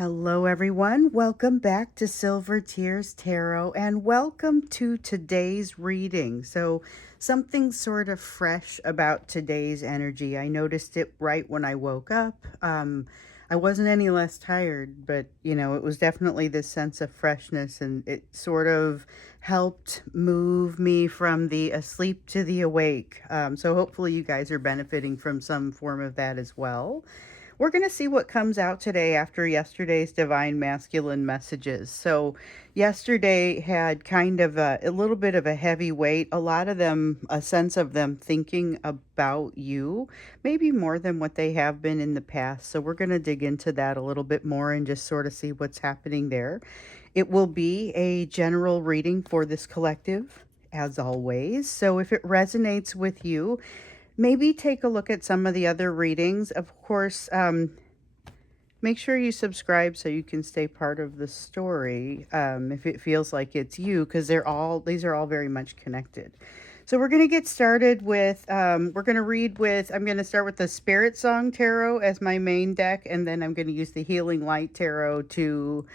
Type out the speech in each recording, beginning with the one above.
Hello, everyone. Welcome back to Silver Tears Tarot and welcome to today's reading. So, something sort of fresh about today's energy. I noticed it right when I woke up. I wasn't any less tired, but it was definitely this sense of freshness, and it sort of helped move me from the asleep to the awake. So, hopefully, you guys are benefiting from some form of that as well. We're going to see what comes out today after yesterday's divine masculine messages. So, yesterday had kind of a little bit of a heavy weight, a lot of them, a sense of them thinking about you, maybe more than what they have been in the past. So, we're going to dig into that a little bit more and just sort of see what's happening there. It will be a general reading for this collective, as always. So, if it resonates with you, maybe take a look at some of the other readings. Of course, make sure you subscribe so you can stay part of the story if it feels like it's you, because these are all very much connected. So we're going to get started with, I'm going to start with the Spirit Song Tarot as my main deck, and then I'm going to use the Healing Light Tarot to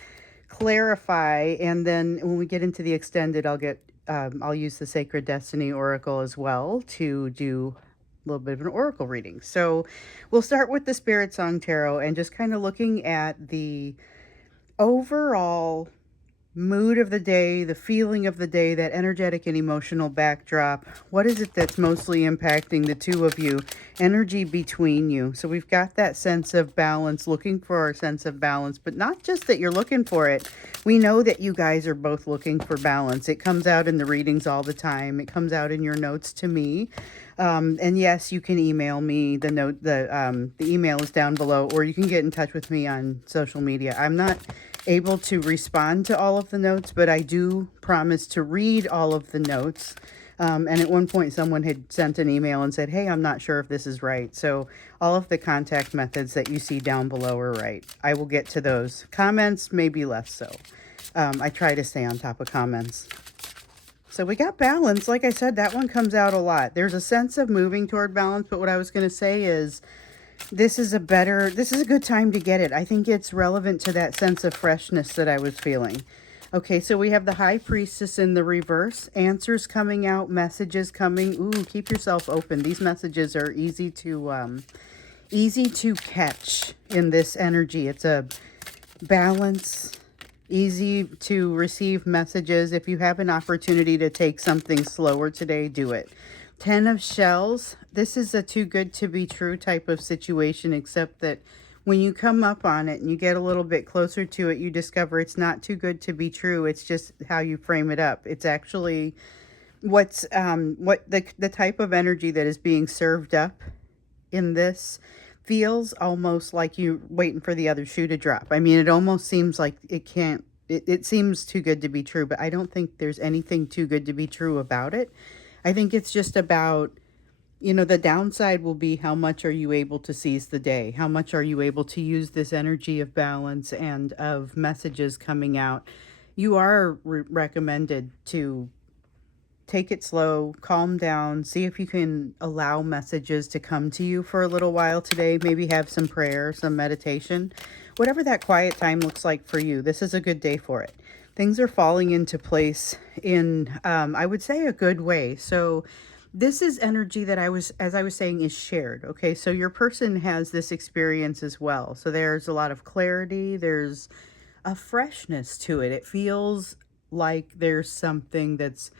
clarify, and then when we get into the extended, I'll use the Sacred Destiny Oracle as well to do little bit of an oracle reading. So we'll start with the Spirit Song Tarot and just kind of looking at the overall mood of the day, the feeling of the day, that energetic and emotional backdrop. What is it that's mostly impacting the two of you? Energy between you. So we've got that sense of balance, looking for our sense of balance, but not just that you're looking for it. We know that you guys are both looking for balance. It comes out in the readings all the time. It comes out in your notes to me. And yes, you can email me. The email is down below, or you can get in touch with me on social media. I'm not able to respond to all of the notes, but I do promise to read all of the notes. And at one point, someone had sent an email and said, hey, I'm not sure if this is right. So all of the contact methods that you see down below are right. I will get to those. Comments, maybe less so. I try to stay on top of comments. So we got balance. Like I said, that one comes out a lot. There's a sense of moving toward balance, but what I was going to say is this is a good time to get it. I think it's relevant to that sense of freshness that I was feeling. Okay, so we have the High Priestess in the reverse. Answers coming out, messages coming. Ooh, keep yourself open. These messages are easy to catch in this energy. It's a balance, easy to receive messages. If you have an opportunity to take something slower today, do it. 10 of Shells. This is a too good to be true type of situation, except that when you come up on it and you get a little bit closer to it, you discover it's not too good to be true. It's just how you frame it up. It's actually what the type of energy that is being served up in this feels almost like you waiting for the other shoe to drop. I mean, it almost seems like it seems too good to be true, but I don't think there's anything too good to be true about it. I think it's just about, the downside will be how much are you able to seize the day? How much are you able to use this energy of balance and of messages coming out? You are recommended to take it slow, calm down, see if you can allow messages to come to you for a little while today. Maybe have some prayer, some meditation, whatever that quiet time looks like for you. This is a good day for it. Things are falling into place in, I would say, a good way. So this is energy that as I was saying, is shared. Okay, so your person has this experience as well. So there's a lot of clarity. There's a freshness to it. It feels like there's something that's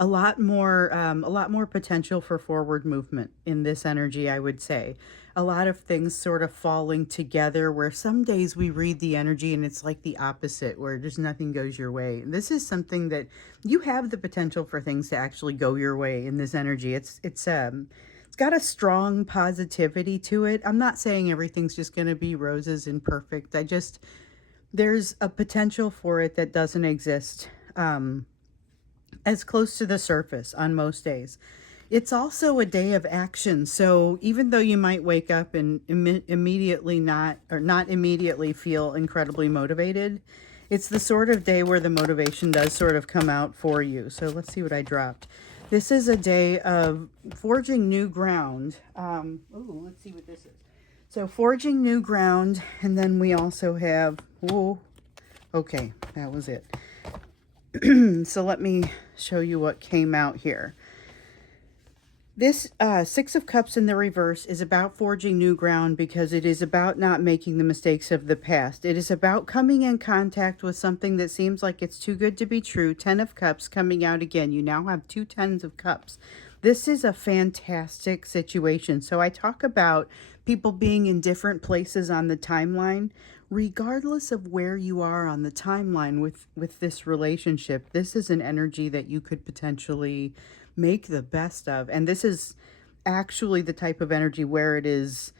a lot more potential for forward movement in this energy, I would say. A lot of things sort of falling together, where some days we read the energy and it's like the opposite, where just nothing goes your way. This is something that you have the potential for things to actually go your way in this energy. It's got a strong positivity to it. I'm not saying everything's just going to be roses and perfect. There's a potential for it that doesn't exist as close to the surface on most days. It's also a day of action. So even though you might wake up and not immediately feel incredibly motivated, it's the sort of day where the motivation does sort of come out for you. So let's see what I dropped. This is a day of forging new ground. Let's see what this is. So forging new ground, and then we also have, whoa, okay, that was it. So let me show you what came out here. This Six of Cups in the reverse is about forging new ground because it is about not making the mistakes of the past. It is about coming in contact with something that seems like it's too good to be true. 10 of Cups coming out again. You now have two tens of Cups. This is a fantastic situation. So I talk about people being in different places on the timeline. Regardless of where you are on the timeline with this relationship, this is an energy that you could potentially make the best of. And this is actually the type of energy where it is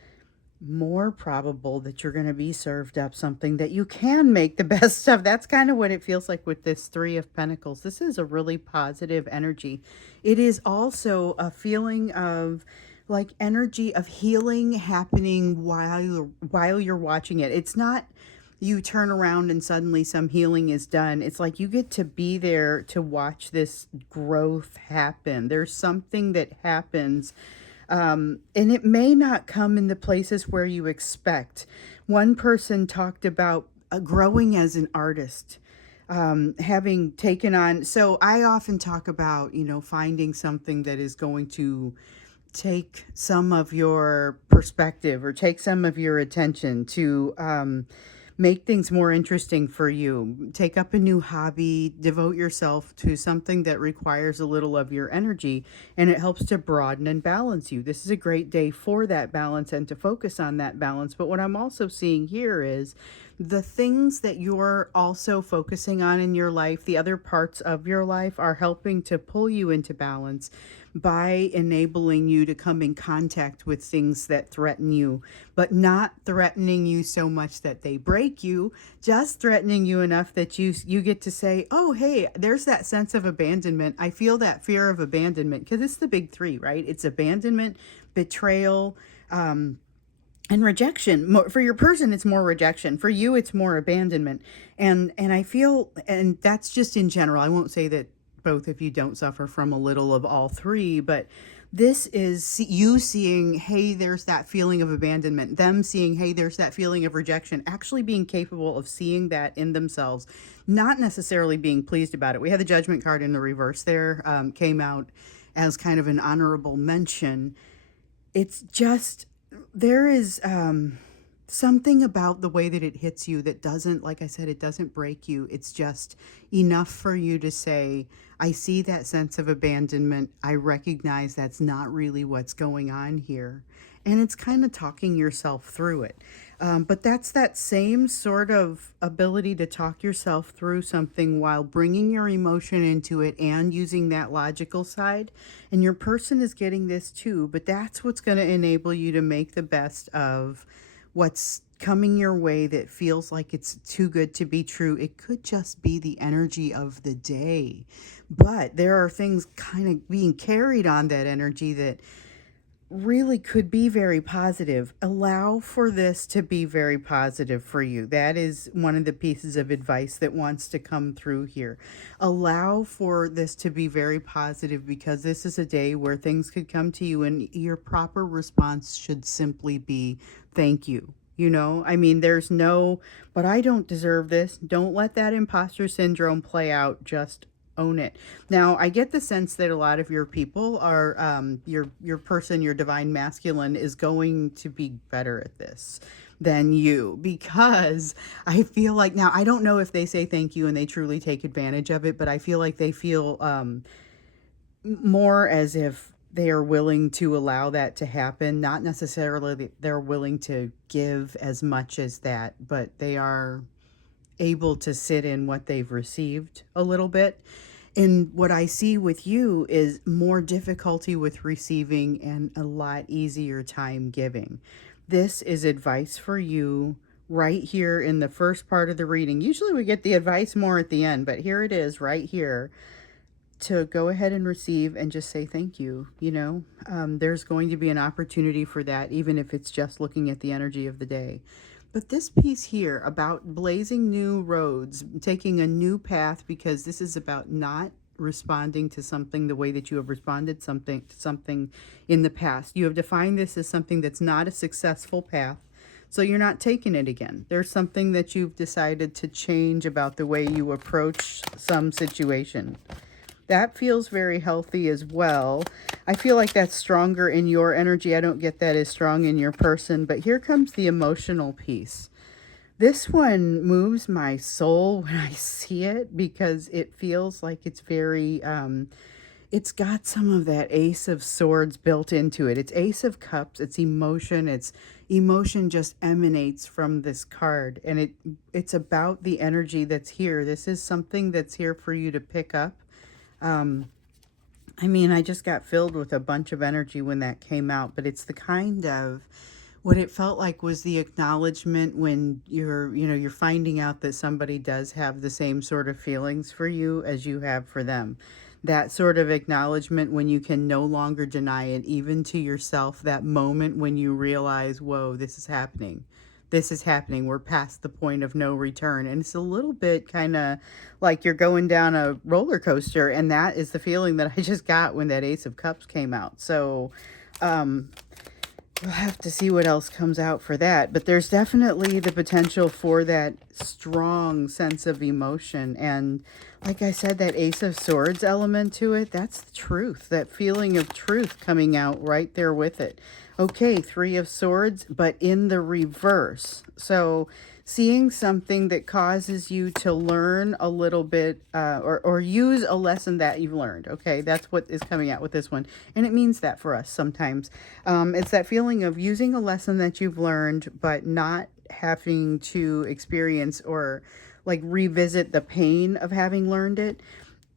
more probable that you're going to be served up something that you can make the best of. That's kind of what it feels like with this Three of Pentacles. This is a really positive energy. It is also a feeling of like energy of healing happening while you're watching it. It's not you turn around and suddenly some healing is done. It's like you get to be there to watch this growth happen. There's something that happens, and it may not come in the places where you expect. One person talked about growing as an artist, having taken on. So I often talk about, finding something that is going to take some of your perspective or take some of your attention to make things more interesting for you. Take up a new hobby, devote yourself to something that requires a little of your energy, and it helps to broaden and balance you. This is a great day for that balance and to focus on that balance. But what I'm also seeing here is the things that you're also focusing on in your life, the other parts of your life, are helping to pull you into balance by enabling you to come in contact with things that threaten you, but not threatening you so much that they break you, just threatening you enough that you get to say, oh, hey, there's that sense of abandonment. I feel that fear of abandonment, because it's the big three, right? It's abandonment, betrayal, and rejection. For your person, it's more rejection. For you, it's more abandonment. And I feel, and that's just in general. I won't say that both of you don't suffer from a little of all three, but this is you seeing, hey, there's that feeling of abandonment. Them seeing, hey, there's that feeling of rejection. Actually being capable of seeing that in themselves, not necessarily being pleased about it. We had the Judgment card in the reverse there, came out as kind of an honorable mention. It's just, there is something about the way that it hits you that doesn't, like I said, it doesn't break you. It's just enough for you to say, I see that sense of abandonment. I recognize that's not really what's going on here. And it's kind of talking yourself through it. But that's that same sort of ability to talk yourself through something while bringing your emotion into it and using that logical side. And your person is getting this too, but that's what's going to enable you to make the best of what's coming your way that feels like it's too good to be true. It could just be the energy of the day, but there are things kind of being carried on that energy that really could be very positive. Allow for this to be very positive for you. That is one of the pieces of advice that wants to come through here. Allow for this to be very positive, because this is a day where things could come to you and your proper response should simply be thank you. I mean, there's no, but I don't deserve this. Don't let that imposter syndrome play out. Just own it. Now, I get the sense that a lot of your people are, your person, your divine masculine is going to be better at this than you, because I feel like, now I don't know if they say thank you and they truly take advantage of it, but I feel like they feel more as if they are willing to allow that to happen. Not necessarily that they're willing to give as much as that, but they are able to sit in what they've received a little bit. And what I see with you is more difficulty with receiving and a lot easier time giving. This is advice for you right here in the first part of the reading. Usually we get the advice more at the end, but here it is right here, to go ahead and receive and just say thank you. There's going to be an opportunity for that, even if it's just looking at the energy of the day. But this piece here about blazing new roads, taking a new path, because this is about not responding to something the way that you have responded to something in the past. You have defined this as something that's not a successful path, so you're not taking it again. There's something that you've decided to change about the way you approach some situation. That feels very healthy as well. I feel like that's stronger in your energy. I don't get that as strong in your person, but here comes the emotional piece. This one moves my soul when I see it because it feels like it's very, it's got some of that Ace of Swords built into it. It's Ace of Cups, it's emotion, it's emotion just emanates from this card, and it's about the energy that's here. This is something that's here for you to pick up. I mean, I just got filled with a bunch of energy when that came out, but it's the kind of what it felt like was the acknowledgement when you're finding out that somebody does have the same sort of feelings for you as you have for them. That sort of acknowledgement when you can no longer deny it, even to yourself, that moment when you realize, whoa, this is happening. This is happening. We're past the point of no return. And it's a little bit kind of like you're going down a roller coaster. And that is the feeling that I just got when that Ace of Cups came out. So, we'll have to see what else comes out for that. But there's definitely the potential for that strong sense of emotion. And like I said, that Ace of Swords element to it, that's the truth. That feeling of truth coming out right there with it. Okay, Three of Swords, but in the reverse. So seeing something that causes you to learn a little bit or use a lesson that you've learned. Okay, that's what is coming out with this one. And it means that for us sometimes. It's that feeling of using a lesson that you've learned, but not having to experience or like revisit the pain of having learned it.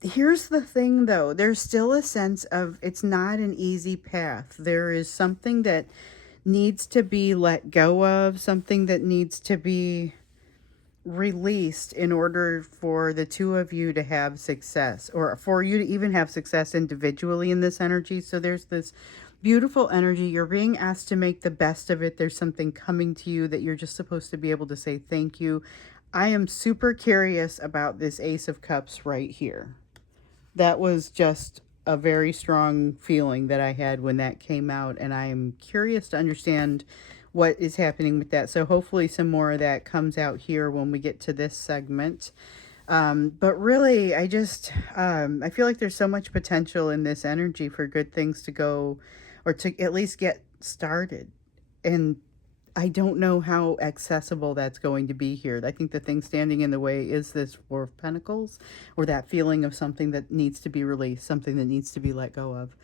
Here's the thing though, there's still a sense of it's not an easy path. There is something that needs to be let go of, something that needs to be released in order for the two of you to have success, or for you to even have success individually in this energy. So there's this beautiful energy. You're being asked to make the best of it. There's something coming to you that you're just supposed to be able to say thank you. I am super curious about this Ace of Cups right here. That was just a very strong feeling that I had when that came out, and I am curious to understand what is happening with that. So hopefully some more of that comes out here when we get to this segment. But really, I feel like there's so much potential in this energy for good things to go, or to at least get started. And I don't know how accessible that's going to be here. I think the thing standing in the way is this Four of Pentacles, or that feeling of something that needs to be released, something that needs to be let go of.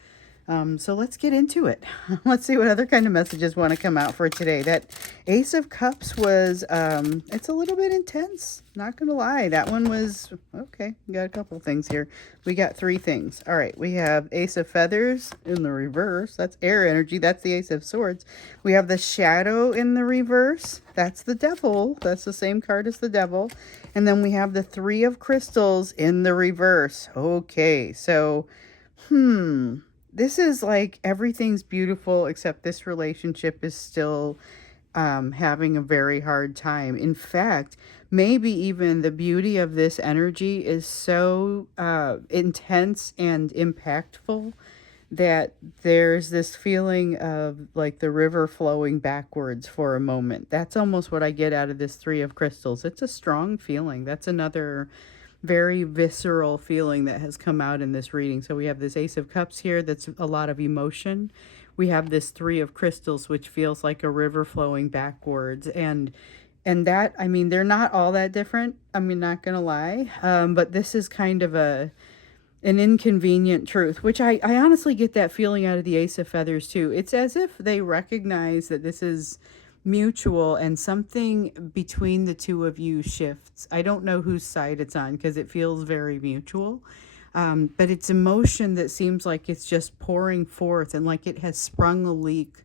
So let's get into it. Let's see what other kind of messages want to come out for today. That Ace of Cups was, it's a little bit intense. Not going to lie. That one was, okay, we got a couple things here. We got three things. All right, we have Ace of Feathers in the reverse. That's air energy. That's the Ace of Swords. We have the Shadow in the reverse. That's the Devil. That's the same card as the Devil. And then we have the Three of Crystals in the reverse. Okay, so, this is like everything's beautiful except this relationship is still having a very hard time. In fact, maybe even the beauty of this energy is so intense and impactful that there's this feeling of like the river flowing backwards for a moment. That's almost what I get out of this Three of Crystals. It's a strong feeling. That's another very visceral feeling that has come out in this reading. So we have this Ace of Cups here that's a lot of emotion. We have this Three of Crystals, which feels like a river flowing backwards. And that, I mean, they're not all that different. I mean, not gonna lie. But this is kind of an inconvenient truth, which I honestly get that feeling out of the Ace of Feathers too. It's as if they recognize that this is mutual and something between the two of you shifts. I don't know whose side it's on because it feels very mutual. But it's emotion that seems like it's just pouring forth and like it has sprung a leak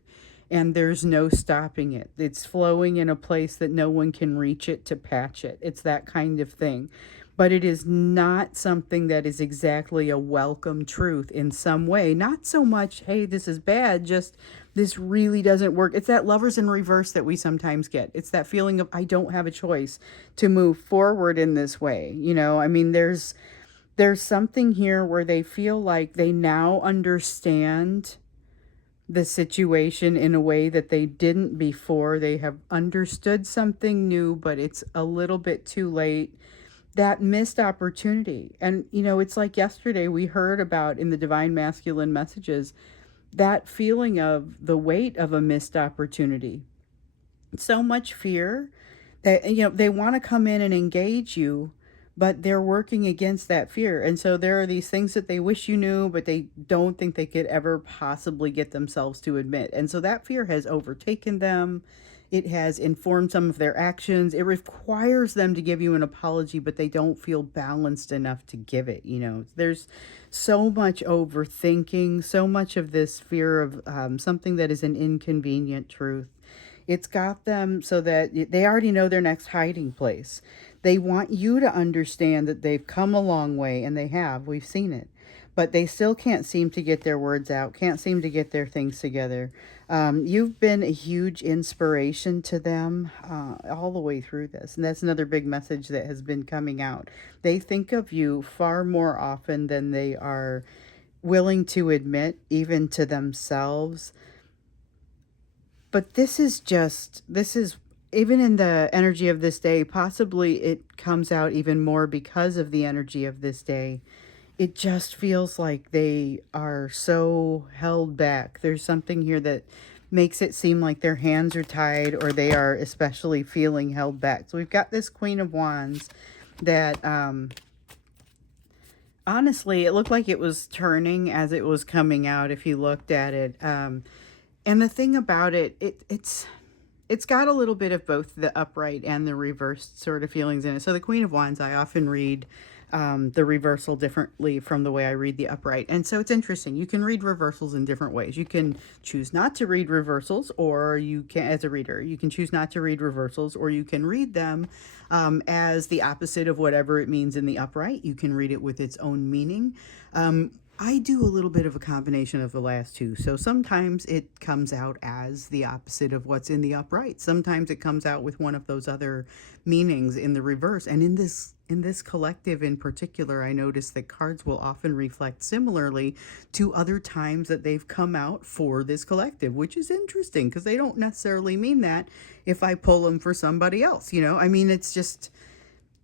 and there's no stopping it. It's flowing in a place that no one can reach it to patch it. It's that kind of thing. But it is not something that is exactly a welcome truth in some way. Not so much, hey, this is bad, just this really doesn't work. It's that Lovers in reverse that we sometimes get. It's that feeling of I don't have a choice to move forward in this way. You know, I mean, there's There's something here where they feel like they now understand the situation in a way that they didn't before. They have understood something new, but it's a little bit too late. That missed opportunity. And, you know, it's like yesterday we heard about in the Divine Masculine messages that feeling of the weight of a missed opportunity. So much fear that, you know, they want to come in and engage you, but they're working against that fear. And so there are these things that they wish you knew, but they don't think they could ever possibly get themselves to admit. And so that fear has overtaken them. It has informed some of their actions. It requires them to give you an apology, but they don't feel balanced enough to give it. You know, there's so much overthinking, so much of this fear of something that is an inconvenient truth. It's got them so that they already know their next hiding place. They want you to understand that they've come a long way, and they have. We've seen it. But they still can't seem to get their words out, can't seem to get their things together. You've been a huge inspiration to them all the way through this. And that's another big message that has been coming out. They think of you far more often than they are willing to admit, even to themselves. But this is even in the energy of this day, possibly it comes out even more because of the energy of this day. It just feels like they are so held back. There's something here that makes it seem like their hands are tied, or they are especially feeling held back. So we've got this Queen of Wands that, honestly, it looked like it was turning as it was coming out if you looked at it. And the thing about it, it's got a little bit of both the upright and the reversed sort of feelings in it. So the Queen of Wands, I often read the reversal differently from the way I read the upright. And so it's interesting. You can read reversals in different ways. You can choose not to read reversals, or you can, as a reader, you can choose not to read reversals, or you can read them as the opposite of whatever it means in the upright. You can read it with its own meaning. I do a little bit of a combination of the last two. So sometimes it comes out as the opposite of what's in the upright. Sometimes it comes out with one of those other meanings in the reverse. And in this collective in particular, I notice that cards will often reflect similarly to other times that they've come out for this collective, which is interesting because they don't necessarily mean that if I pull them for somebody else, you know? I mean, it's just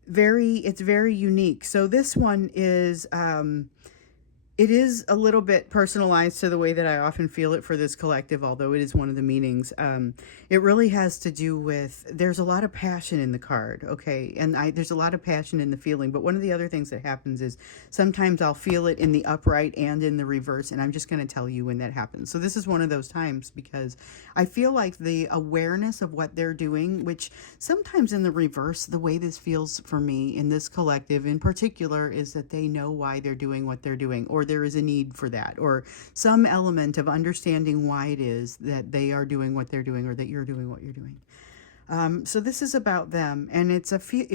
it's very unique. So this one is, it is a little bit personalized to the way that I often feel it for this collective, although it is one of the meanings. It really has to do with, there's a lot of passion in the card, okay? And there's a lot of passion in the feeling, but one of the other things that happens is sometimes I'll feel it in the upright and in the reverse, and I'm just going to tell you when that happens. So this is one of those times because I feel like the awareness of what they're doing, which sometimes in the reverse, the way this feels for me in this collective in particular is that they know why they're doing what they're doing, or there is a need for that, or some element of understanding why it is that they are doing what they're doing, or that you're doing what you're doing. So this is about them, and it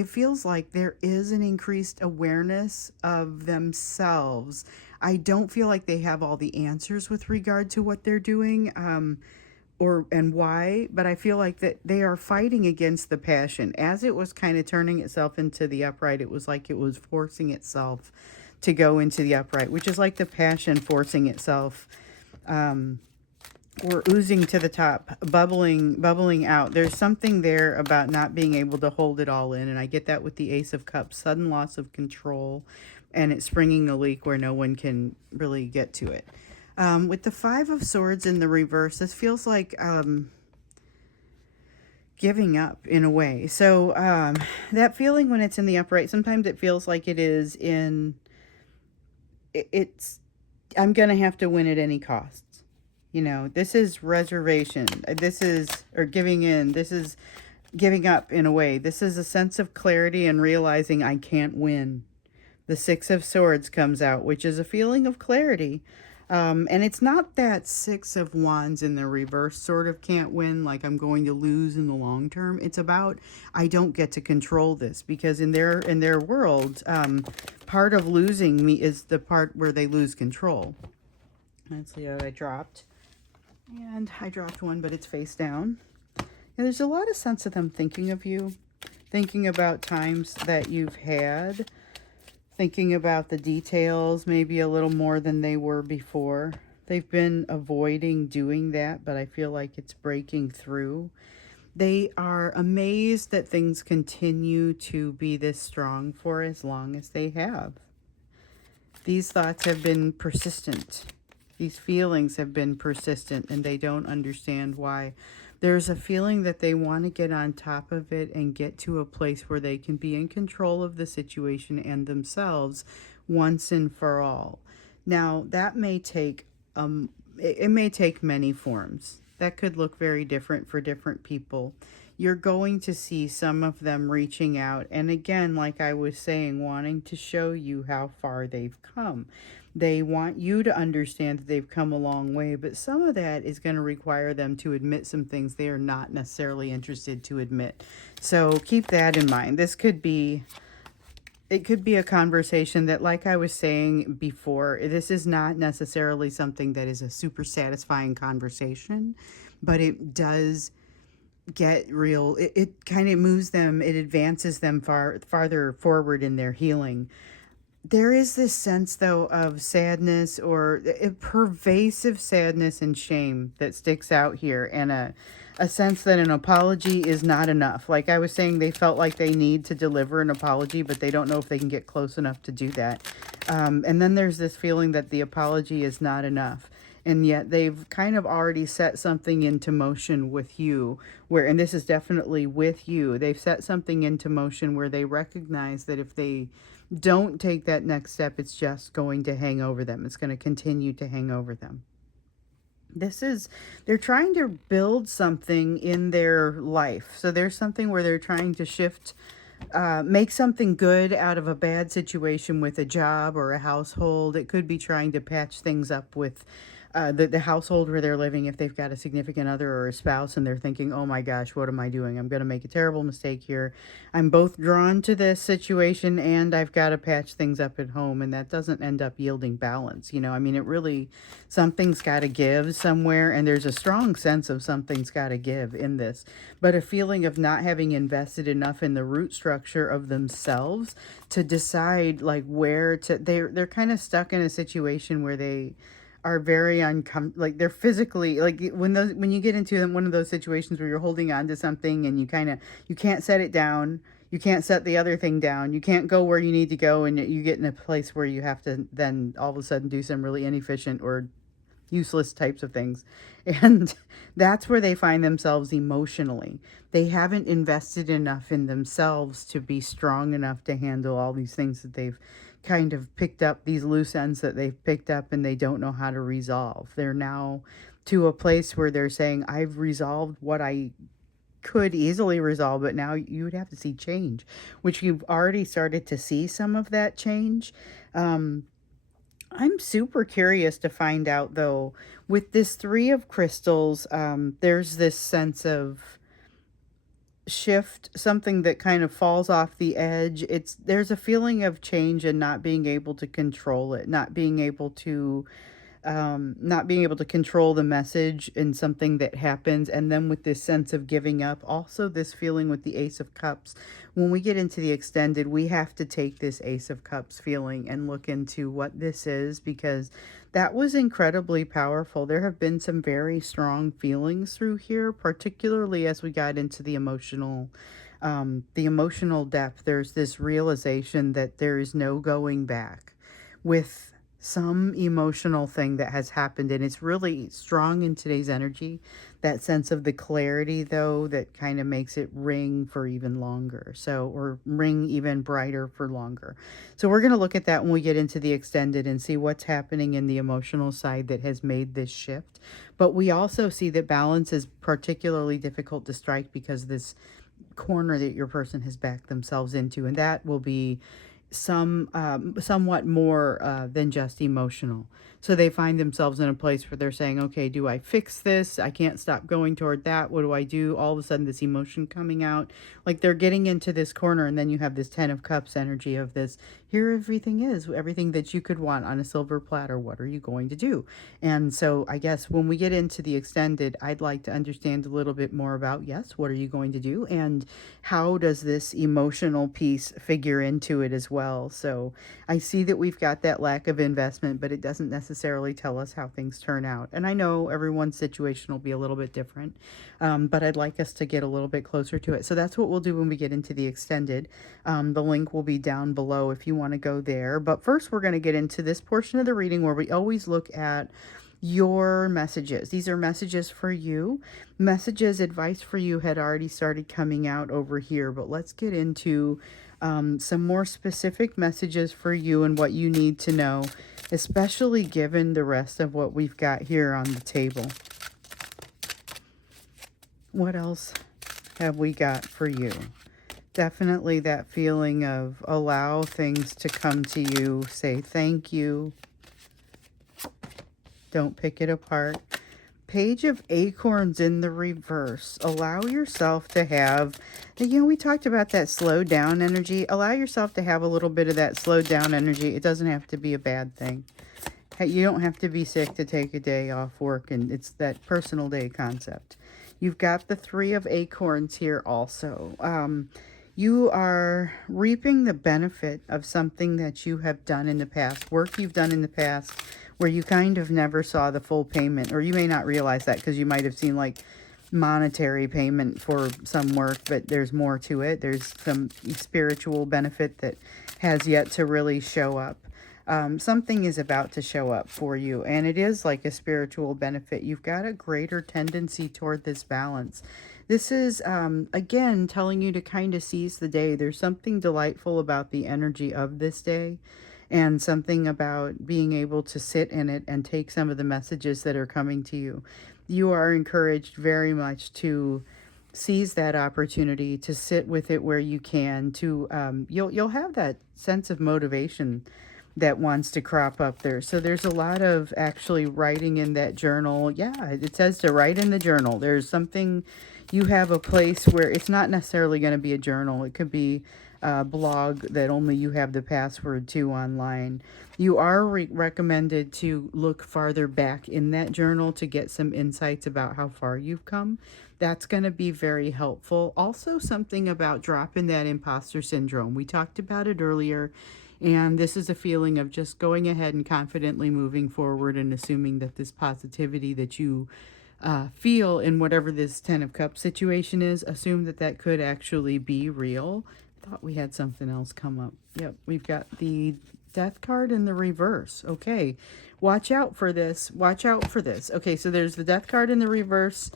feels like there is an increased awareness of themselves. I don't feel like they have all the answers with regard to what they're doing, and why, but I feel like that they are fighting against the passion. As it was kind of turning itself into the upright, it was like it was forcing itself to go into the upright, which is like the passion forcing itself, or oozing to the top, bubbling out. There's something there about not being able to hold it all in, and I get that with the Ace of Cups, sudden loss of control, and it's springing a leak where no one can really get to it. With the Five of Swords in the reverse, this feels like giving up in a way. So that feeling when it's in the upright, sometimes it feels like it is in, I'm going to have to win at any cost. You know, this is reservation. This is, or giving in. This is giving up in a way. This is a sense of clarity and realizing I can't win. The Six of Swords comes out, which is a feeling of clarity. And it's not that Six of Wands in the reverse sort of can't win, like I'm going to lose in the long term. It's about I don't get to control this, because in their world, part of losing me is the part where they lose control. Let's see what I dropped. And I dropped one, but it's face down. And there's a lot of sense of them thinking of you, thinking about times that you've had, thinking about the details maybe a little more than they were before. They've been avoiding doing that, but I feel like it's breaking through. They are amazed that things continue to be this strong for as long as they have. These thoughts have been persistent. These feelings have been persistent, and they don't understand why. There's a feeling that they want to get on top of it and get to a place where they can be in control of the situation and themselves once and for all. Now, that may take it may take many forms. That could look very different for different people. You're going to see some of them reaching out, and again, like I was saying, wanting to show you how far they've come. They want you to understand that they've come a long way, but some of that is going to require them to admit some things they are not necessarily interested to admit. So keep that in mind. It could be a conversation that, like I was saying before, this is not necessarily something that is a super satisfying conversation, but it does get real. It kind of moves them, it advances them farther forward in their healing. There is this sense, though, of sadness, or a pervasive sadness and shame that sticks out here, and a sense that an apology is not enough. Like I was saying, they felt like they need to deliver an apology, but they don't know if they can get close enough to do that. And then there's this feeling that the apology is not enough. And yet they've kind of already set something into motion with you, where, and this is definitely with you, they've set something into motion where they recognize that if they don't take that next step, it's just going to hang over them. It's going to continue to hang over them. They're trying to build something in their life. So there's something where they're trying to shift, make something good out of a bad situation with a job or a household. It could be trying to patch things up with the household where they're living, if they've got a significant other or a spouse and they're thinking, oh my gosh, what am I doing? I'm going to make a terrible mistake here. I'm both drawn to this situation and I've got to patch things up at home, and that doesn't end up yielding balance. I mean, something's got to give somewhere, and there's a strong sense of something's got to give in this, but a feeling of not having invested enough in the root structure of themselves to decide like where to, they're kind of stuck in a situation where they are very like they're physically, like when you get into one of those situations where you're holding on to something and you can't set it down, you can't set the other thing down, you can't go where you need to go, and you get in a place where you have to then all of a sudden do some really inefficient or useless types of things. And that's where they find themselves emotionally. They haven't invested enough in themselves to be strong enough to handle all these things that they've kind of picked up, these loose ends that they've picked up, and they don't know how to resolve. They're now to a place where they're saying, I've resolved what I could easily resolve, but now you would have to see change, which you've already started to see some of that change. I'm super curious to find out, though, with this Three of Crystals, there's this sense of shift, something that kind of falls off the edge. There's a feeling of change and not being able to control it, not being able to control the message in something that happens. And then with this sense of giving up, also this feeling with the Ace of Cups. When we get into the extended, we have to take this Ace of Cups feeling and look into what this is, because that was incredibly powerful. There have been some very strong feelings through here, particularly as we got into the emotional depth. There's this realization that there is no going back with some emotional thing that has happened, and it's really strong in today's energy. That sense of the clarity, though, that kind of makes it ring for even longer, or ring even brighter for longer. So we're going to look at that when we get into the extended and see what's happening in the emotional side that has made this shift. But we also see that balance is particularly difficult to strike because this corner that your person has backed themselves into, and that will be somewhat more than just emotional. So they find themselves in a place where they're saying, okay, do I fix this? I can't stop going toward that. What do I do? All of a sudden, this emotion coming out. Like they're getting into this corner, and then you have this 10 of Cups energy of this. Here, everything is, everything that you could want on a silver platter. What are you going to do? And so I guess when we get into the extended, I'd like to understand a little bit more about, yes, what are you going to do? And how does this emotional piece figure into it as well? So I see that we've got that lack of investment, but it doesn't necessarily tell us how things turn out. And I know everyone's situation will be a little bit different, but I'd like us to get a little bit closer to it. So that's what we'll do when we get into the extended. The link will be down below if you want to go there. But first, we're going to get into this portion of the reading where we always look at your messages. These are messages for you. Messages, advice for you had already started coming out over here, but let's get into some more specific messages for you and what you need to know, especially given the rest of what we've got here on the table. What else have we got for you? Definitely that feeling of allow things to come to you. Say thank you. Don't pick it apart. Page of Acorns in the reverse. Allow yourself to have, we talked about that slow down energy. Allow yourself to have a little bit of that slowed down energy. It doesn't have to be a bad thing. You don't have to be sick to take a day off work, and it's that personal day concept. You've got the 3 of Acorns here also. You are reaping the benefit of something that you have done in the past, work you've done in the past, where you kind of never saw the full payment, or you may not realize that because you might have seen like monetary payment for some work, but there's more to it. There's some spiritual benefit that has yet to really show up. Something is about to show up for you, and it is like a spiritual benefit. You've got a greater tendency toward this balance. This is, again, telling you to kind of seize the day. There's something delightful about the energy of this day, and something about being able to sit in it and take some of the messages that are coming to you. You are encouraged very much to seize that opportunity, to sit with it where you can, to you'll have that sense of motivation that wants to crop up there. So there's a lot of actually writing in that journal. Yeah, it says to write in the journal. There's something, you have a place where it's not necessarily going to be a journal. It could be a blog that only you have the password to online. You are recommended to look farther back in that journal to get some insights about how far you've come. That's going to be very helpful. Also, something about dropping that imposter syndrome. We talked about it earlier. And this is a feeling of just going ahead and confidently moving forward and assuming that this positivity that you feel in whatever this 10 of Cups situation is, assume that that could actually be real. I thought we had something else come up. Yep, we've got the Death card in the reverse. Okay, watch out for this. Watch out for this. Okay, so there's the Death card in the reverse,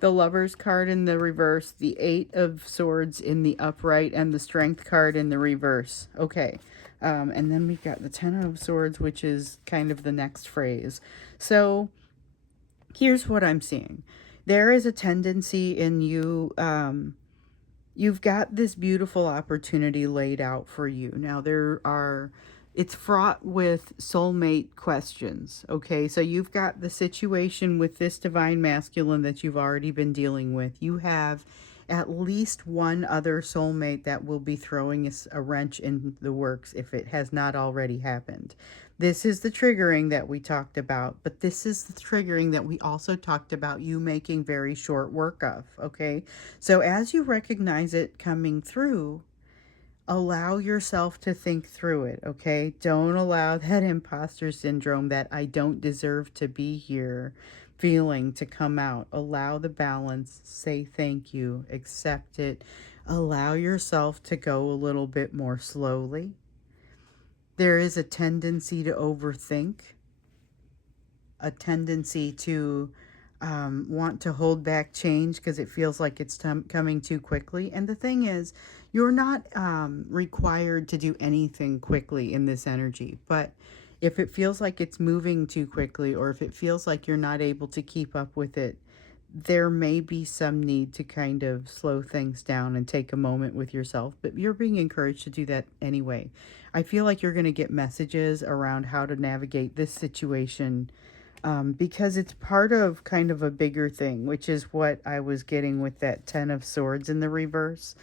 the Lovers card in the reverse, the 8 of Swords in the upright, and the Strength card in the reverse. Okay. And then we've got the 10 of Swords, which is kind of the next phrase. So here's what I'm seeing. There is a tendency in you, you've got this beautiful opportunity laid out for you. Now it's fraught with soulmate questions, okay? So you've got the situation with this divine masculine that you've already been dealing with. You have at least one other soulmate that will be throwing a wrench in the works if it has not already happened. This is the triggering that we talked about, but this is the triggering that we also talked about you making very short work of, okay? So as you recognize it coming through, allow yourself to think through it, okay? Don't allow that imposter syndrome, that I don't deserve to be here feeling to come out. Allow the balance, say thank you, accept it. Allow yourself to go a little bit more slowly. There is a tendency to overthink, a tendency to want to hold back change because it feels like it's coming too quickly. And the thing is, you're not required to do anything quickly in this energy, but if it feels like it's moving too quickly, or if it feels like you're not able to keep up with it, there may be some need to kind of slow things down and take a moment with yourself, but you're being encouraged to do that anyway. I feel like you're going to get messages around how to navigate this situation, because it's part of kind of a bigger thing, which is what I was getting with that 10 of Swords in the reverse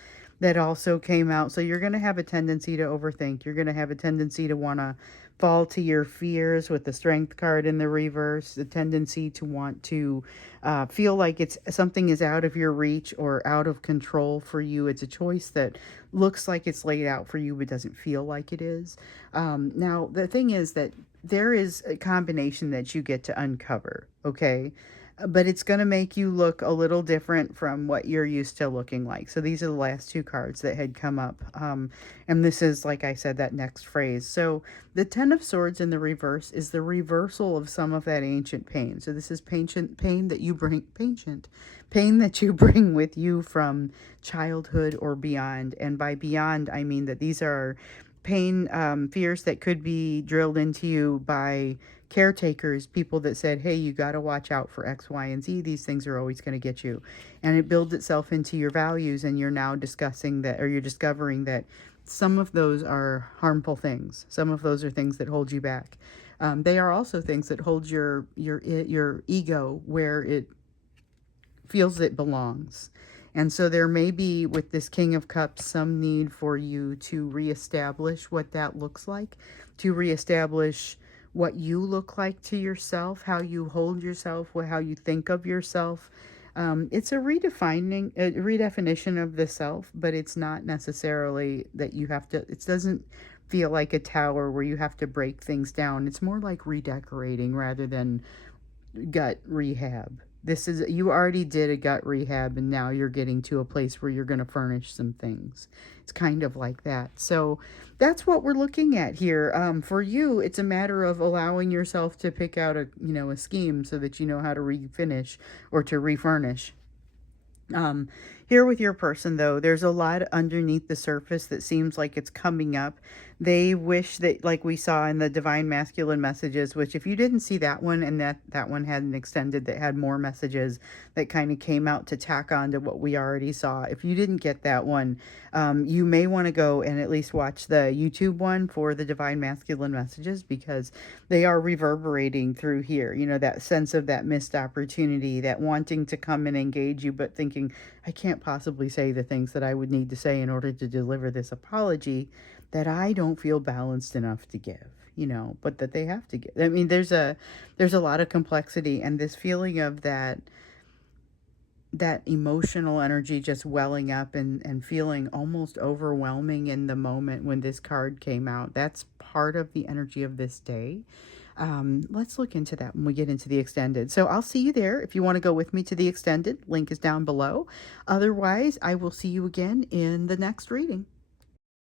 that also came out. So you're going to have a tendency to overthink. You're going to have a tendency to want to fall to your fears with the Strength card in the reverse, the tendency to want to feel like it's something is out of your reach or out of control for you. It's a choice that looks like it's laid out for you but doesn't feel like it is. Now, the thing is that there is a combination that you get to uncover, okay? But it's going to make you look a little different from what you're used to looking like. So these are the last two cards that had come up. And this is, like I said, that next phrase. So the 10 of Swords in the reverse is the reversal of some of that ancient pain. So this is pain that you bring, pain that you bring with you from childhood or beyond. And by beyond, I mean that these are pain, fears that could be drilled into you by caretakers, people that said, hey, you got to watch out for X, Y, and Z. These things are always going to get you. And it builds itself into your values, and you're now discussing that, or you're discovering that some of those are harmful things. Some of those are things that hold you back. They are also things that hold your ego where it feels it belongs. And so there may be, with this King of Cups, some need for you to reestablish what that looks like, to reestablish what you look like to yourself, how you hold yourself, how you think of yourself. It's a redefinition of the self, but it's not necessarily that you have to, it doesn't feel like a tower where you have to break things down. It's more like redecorating rather than gut rehab. This is, you already did a gut rehab and now you're getting to a place where you're going to furnish some things. It's kind of like that. So that's what we're looking at here. For you, it's a matter of allowing yourself to pick out a scheme so that you know how to refinish or to refurnish. Here with your person, though, there's a lot underneath the surface that seems like it's coming up. They wish that, like we saw in the Divine Masculine messages, which if you didn't see that one, and that one had an extended that had more messages that kind of came out to tack on to what we already saw. If you didn't get that one, you may want to go and at least watch the YouTube one for the Divine Masculine messages, because they are reverberating through here. You know, that sense of that missed opportunity, that wanting to come and engage you, but thinking, I can't possibly say the things that I would need to say in order to deliver this apology that I don't feel balanced enough to give, but that they have to give. I mean, there's a lot of complexity, and this feeling of that emotional energy just welling up and feeling almost overwhelming in the moment when this card came out. That's part of the energy of this day. Let's look into that when we get into the extended. So I'll see you there. If you want to go with me to the extended, link is down below. Otherwise, I will see you again in the next reading.